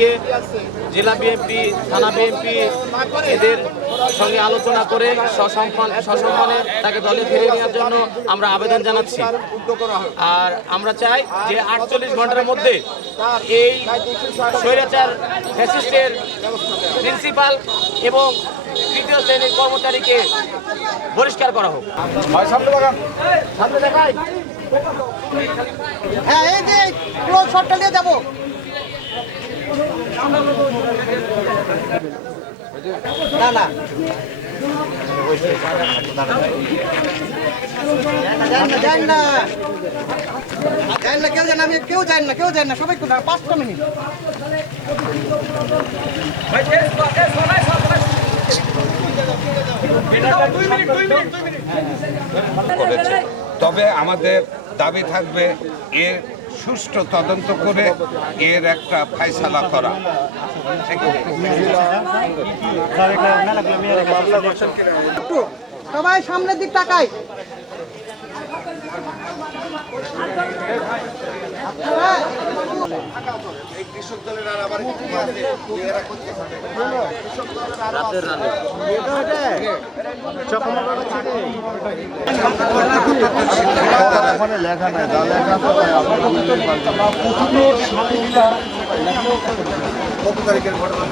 আজকে জেলা বিএনপি, থানা বিএনপি এদের সঙ্গে আলোচনা করে সসম্মানে তাকে দলে ফিরে নেওয়ার জন্য আমরা আবেদন জানাচ্ছি। আর আমরা চাই যে 48 ঘন্টার মধ্যে এই স্বৈরাচার ফ্যাসিস্টের প্রিন্সিপাল এবং তৃতীয় শ্রেণীর কর্মচারীকে বহিষ্কার করা হোক। হ্যাঁ, এই যে শটটা নিয়ে যাবো। না না যান না কেউ যান, আমি কেউ যান না সবাই 5টা মিনিট। করেছে। তবে আমাদের দাবি থাকবে এর সুষ্ঠু তদন্ত করে এর একটা ফায়সালা করা। সবাই সামনের দিক তাকাই। লেখা নাই, যা লেখা কত তারিখের ঘটনা?